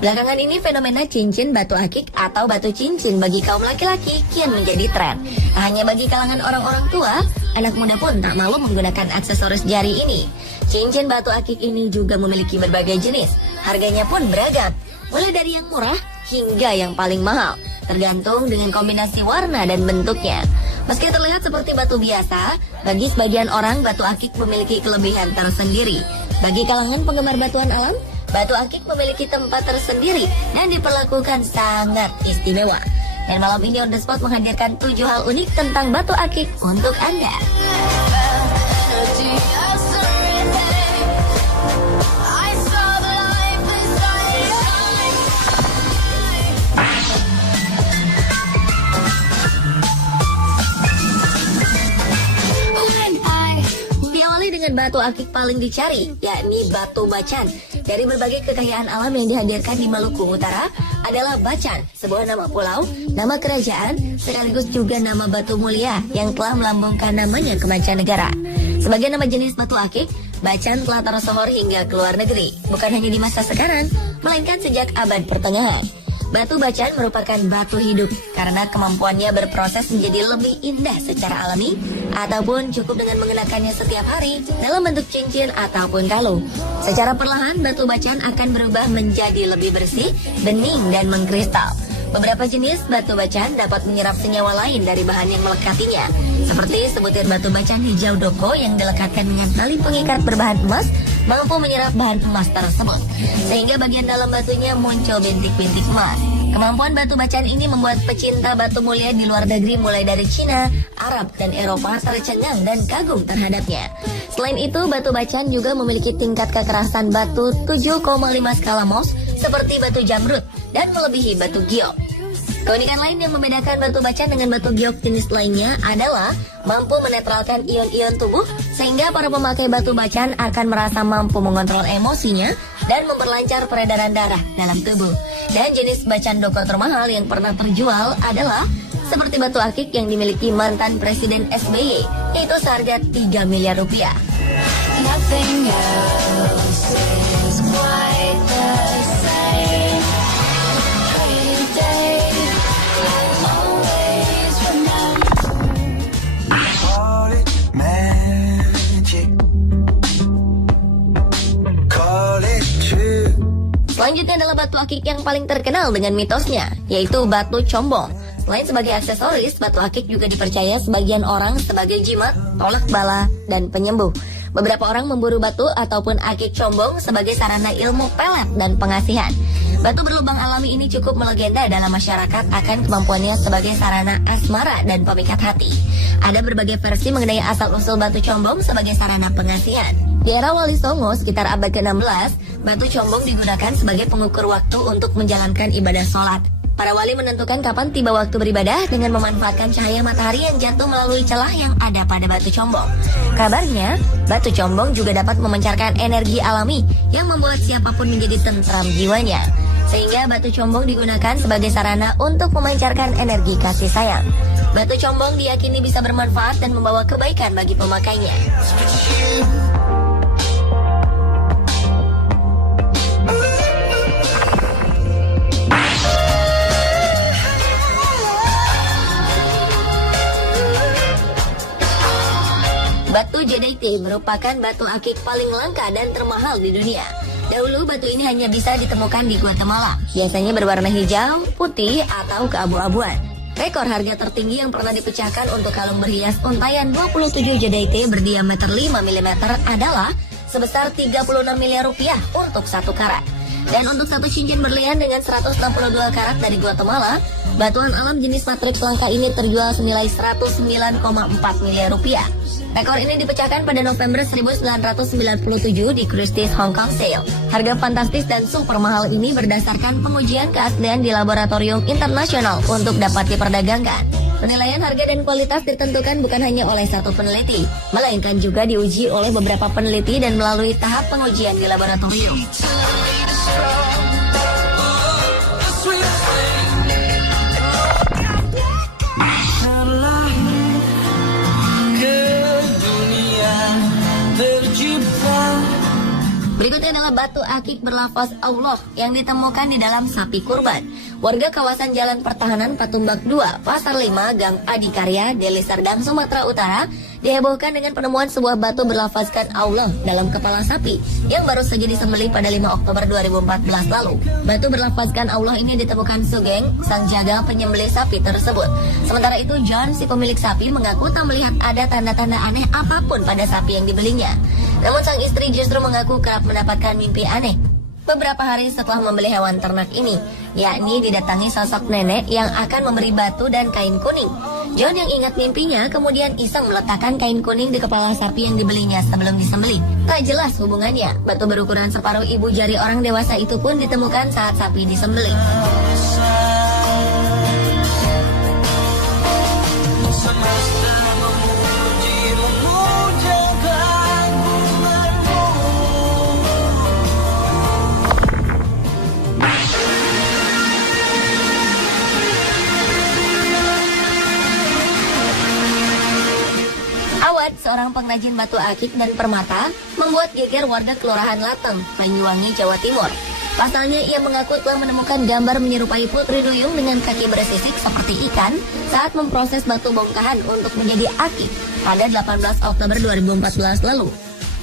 Belakangan ini fenomena cincin batu akik atau batu cincin bagi kaum laki-laki kian menjadi tren. Tak hanya bagi kalangan orang-orang tua, anak muda pun tak malu menggunakan aksesoris jari ini. Cincin batu akik ini juga memiliki berbagai jenis. Harganya pun beragam, mulai dari yang murah hingga yang paling mahal, tergantung dengan kombinasi warna dan bentuknya. Meski terlihat seperti batu biasa, bagi sebagian orang batu akik memiliki kelebihan tersendiri. Bagi kalangan penggemar batuan alam, batu akik memiliki tempat tersendiri dan diperlakukan sangat istimewa. Dan malam ini On The Spot menghadirkan 7 hal unik tentang batu akik untuk Anda. Dengan batu akik paling dicari, yakni batu bacan. Dari berbagai kekayaan alam yang dihadirkan di Maluku Utara adalah Bacan, sebuah nama pulau, nama kerajaan, sekaligus juga nama batu mulia yang telah melambungkan namanya ke mancanegara. Sebagai nama jenis batu akik, Bacan telah tersohor hingga ke luar negeri, bukan hanya di masa sekarang, melainkan sejak abad pertengahan. Batu bacan merupakan batu hidup karena kemampuannya berproses menjadi lebih indah secara alami ataupun cukup dengan mengenakannya setiap hari dalam bentuk cincin ataupun kalung. Secara perlahan batu bacan akan berubah menjadi lebih bersih, bening dan mengkristal. Beberapa jenis batu bacan dapat menyerap senyawa lain dari bahan yang melekatinya, seperti sebutir batu bacan hijau doko yang dilekatkan dengan tali pengikat berbahan emas mampu menyerap bahan emas tersebut, sehingga bagian dalam batunya muncul bintik-bintik emas. Kemampuan batu bacan ini membuat pecinta batu mulia di luar negeri mulai dari Cina, Arab, dan Eropa tercengang dan kagum terhadapnya. Selain itu, batu bacan juga memiliki tingkat kekerasan batu 7,5 skala Mohs seperti batu jamrud dan melebihi batu giok. Keunikan lain yang membedakan batu bacan dengan batu giok jenis lainnya adalah mampu menetralkan ion-ion tubuh sehingga para pemakai batu bacan akan merasa mampu mengontrol emosinya dan memperlancar peredaran darah dalam tubuh. Dan jenis bacan doko termahal yang pernah terjual adalah seperti batu akik yang dimiliki mantan Presiden SBY, yaitu seharga 3 miliar rupiah. Nothing else is quite the same. Selanjutnya adalah batu akik yang paling terkenal dengan mitosnya, yaitu batu combong. Selain sebagai aksesoris, batu akik juga dipercaya sebagian orang sebagai jimat, tolak bala, dan penyembuh. Beberapa orang memburu batu ataupun akik combong sebagai sarana ilmu pelet dan pengasihan. Batu berlubang alami ini cukup melegenda dalam masyarakat akan kemampuannya sebagai sarana asmara dan pemikat hati. Ada berbagai versi mengenai asal-usul batu combong sebagai sarana pengasihan. Di era Wali Songo sekitar abad ke-16, batu combong digunakan sebagai pengukur waktu untuk menjalankan ibadah sholat. Para wali menentukan kapan tiba waktu beribadah dengan memanfaatkan cahaya matahari yang jatuh melalui celah yang ada pada batu combong. Kabarnya, batu combong juga dapat memancarkan energi alami yang membuat siapapun menjadi tentram jiwanya. Sehingga batu combong digunakan sebagai sarana untuk memancarkan energi kasih sayang. Batu combong diyakini bisa bermanfaat dan membawa kebaikan bagi pemakainya. Batu Jadeite merupakan batu akik paling langka dan termahal di dunia. Dahulu batu ini hanya bisa ditemukan di Guatemala, biasanya berwarna hijau, putih, atau keabu-abuan. Rekor harga tertinggi yang pernah dipecahkan untuk kalung berhias untayan 27 Jadeite berdiameter 5 mm adalah sebesar 36 miliar rupiah untuk 1 karat. Dan untuk satu cincin berlian dengan 162 karat dari Guatemala, batuan alam jenis matriks langka ini terjual senilai 109,4 miliar rupiah. Rekor ini dipecahkan pada November 1997 di Christie's Hong Kong Sale. Harga fantastis dan super mahal ini berdasarkan pengujian keaslian di laboratorium internasional untuk dapat diperdagangkan. Penilaian harga dan kualitas ditentukan bukan hanya oleh satu peneliti, melainkan juga diuji oleh beberapa peneliti dan melalui tahap pengujian di laboratorium. Berikutnya adalah batu akik berlafaz Allah yang ditemukan di dalam sapi kurban. Warga kawasan Jalan Pertahanan Patumbak 2, Pasar 5, Gang Adikarya, Deli Serdang, Sumatera Utara dihebohkan dengan penemuan sebuah batu berlafazkan Allah dalam kepala sapi yang baru saja disembelih pada 5 Oktober 2014 lalu. Batu berlafazkan Allah ini ditemukan Sugeng, sang jagal penyembelih sapi tersebut. Sementara itu John, si pemilik sapi, mengaku tak melihat ada tanda-tanda aneh apapun pada sapi yang dibelinya. Namun sang istri justru mengaku kerap mendapatkan mimpi aneh beberapa hari setelah membeli hewan ternak ini, yakni didatangi sosok nenek yang akan memberi batu dan kain kuning. John yang ingat mimpinya kemudian iseng meletakkan kain kuning di kepala sapi yang dibelinya sebelum disembelih. Tak jelas hubungannya. Batu berukuran separuh ibu jari orang dewasa itu pun ditemukan saat sapi disembelih. Awad, seorang pengrajin batu akik dan permata, membuat geger warga Kelurahan Lateng, Banyuwangi, Jawa Timur. Pasalnya, ia mengaku telah menemukan gambar menyerupai Putri Duyung dengan kaki bersisik seperti ikan saat memproses batu bongkahan untuk menjadi akik pada 18 Oktober 2014 lalu.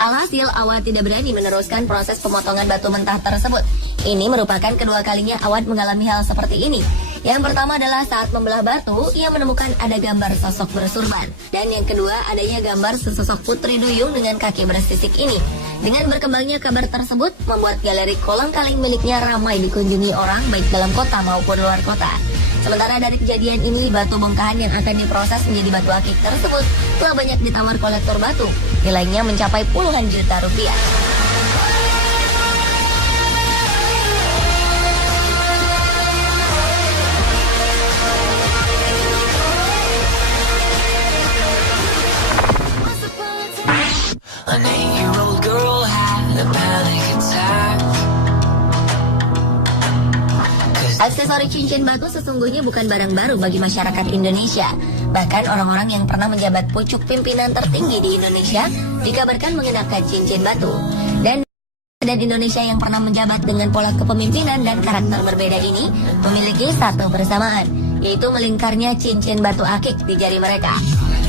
Alhasil, Awad tidak berani meneruskan proses pemotongan batu mentah tersebut. Ini merupakan kedua kalinya Awad mengalami hal seperti ini. Yang pertama adalah saat membelah batu, ia menemukan ada gambar sosok bersurban. Dan yang kedua, adanya gambar sesosok Putri Duyung dengan kaki bersisik ini. Dengan berkembangnya kabar tersebut, membuat galeri kolang-kaling miliknya ramai dikunjungi orang baik dalam kota maupun luar kota. Sementara dari kejadian ini, batu bongkahan yang akan diproses menjadi batu akik tersebut telah banyak ditawar kolektor batu. Nilainya mencapai puluhan juta rupiah. An 8-year-old girl had a panic attack. Aksesori cincin batu sesungguhnya bukan barang baru bagi masyarakat Indonesia. Bahkan orang-orang yang pernah menjabat pucuk pimpinan tertinggi di Indonesia dikabarkan mengenakan cincin batu. Dan Indonesia yang pernah menjabat dengan pola kepemimpinan dan karakter berbeda ini memiliki satu persamaan, yaitu melingkarnya cincin batu akik di jari mereka.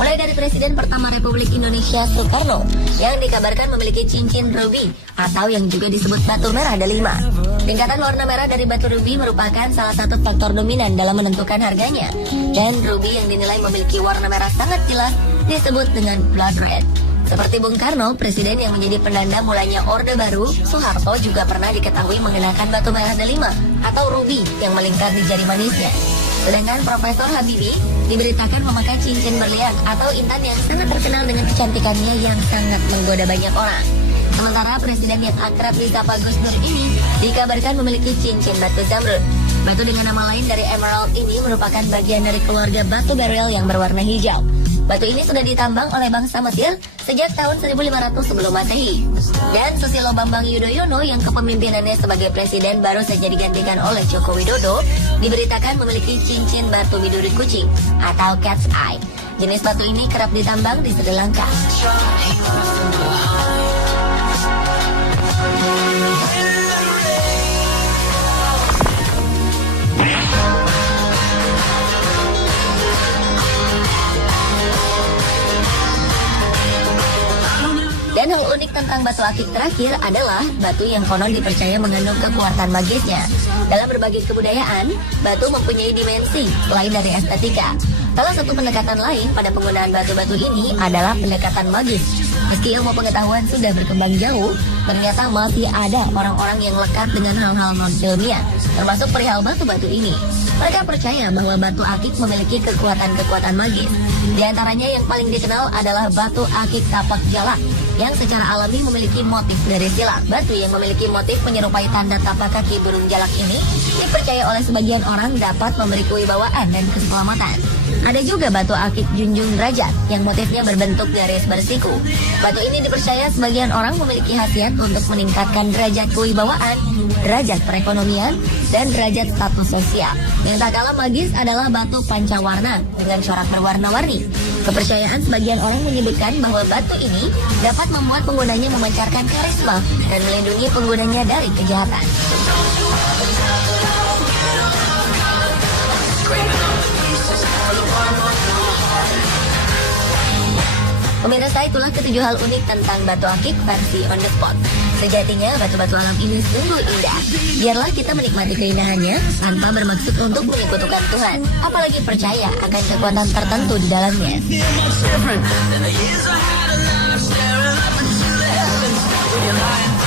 Mulai dari Presiden pertama Republik Indonesia Soekarno yang dikabarkan memiliki cincin ruby atau yang juga disebut batu merah delima. Tingkatan warna merah dari batu ruby merupakan salah satu faktor dominan dalam menentukan harganya. Dan ruby yang dinilai memiliki warna merah sangat jelas disebut dengan blood red. Seperti Bung Karno, presiden yang menjadi penanda mulanya Orde Baru, Soeharto juga pernah diketahui mengenakan batu merah delima atau ruby yang melingkar di jari manisnya. Sedangkan Profesor Habibie diberitakan memakai cincin berlian atau intan yang sangat terkenal dengan kecantikannya yang sangat menggoda banyak orang. Sementara presiden yang akrab disapa Gus Dur ini dikabarkan memiliki cincin batu zamrud. Batu dengan nama lain dari emerald ini merupakan bagian dari keluarga batu beryl yang berwarna hijau. Batu ini sudah ditambang oleh bangsa Mesir sejak tahun 1500 sebelum Masehi. Dan Susilo Bambang Yudhoyono yang kepemimpinannya sebagai presiden baru saja digantikan oleh Joko Widodo diberitakan memiliki cincin batu biduri kucing atau cat's eye. Jenis batu ini kerap ditambang di Sri Lanka. Dan hal unik tentang batu akik terakhir adalah batu yang konon dipercaya mengandung kekuatan magisnya. Dalam berbagai kebudayaan, batu mempunyai dimensi selain dari estetika. Salah satu pendekatan lain pada penggunaan batu-batu ini adalah pendekatan magis. Meski ilmu pengetahuan sudah berkembang jauh, ternyata masih ada orang-orang yang lekat dengan hal-hal non-ilmiah, termasuk perihal batu-batu ini. Mereka percaya bahwa batu akik memiliki kekuatan-kekuatan magis. Di antaranya yang paling dikenal adalah batu akik tapak jalak, yang secara alami memiliki motif dari silang. Batu yang memiliki motif menyerupai tanda tapak kaki burung jalak ini dipercaya oleh sebagian orang dapat memberi kewibawaan dan keselamatan. Ada juga batu akik junjung derajat yang motifnya berbentuk garis bersiku. Batu ini dipercaya sebagian orang memiliki khasiat untuk meningkatkan derajat kewibawaan, derajat perekonomian, dan derajat status sosial. Yang tak kalah magis adalah batu pancawarna dengan corak berwarna-warni. Kepercayaan sebagian orang menyebutkan bahwa batu ini dapat membuat penggunanya memancarkan karisma dan melindungi penggunanya dari kejahatan. Pemirsa, itulah ketujuh hal unik tentang batu akik versi on the spot. Sejatinya batu-batu alam ini sungguh indah. Biarlah kita menikmati keindahannya tanpa bermaksud untuk menyekutukan Tuhan, apalagi percaya akan kekuatan tertentu di dalamnya. Different than the years I had alive, staring up into the heavens with your lying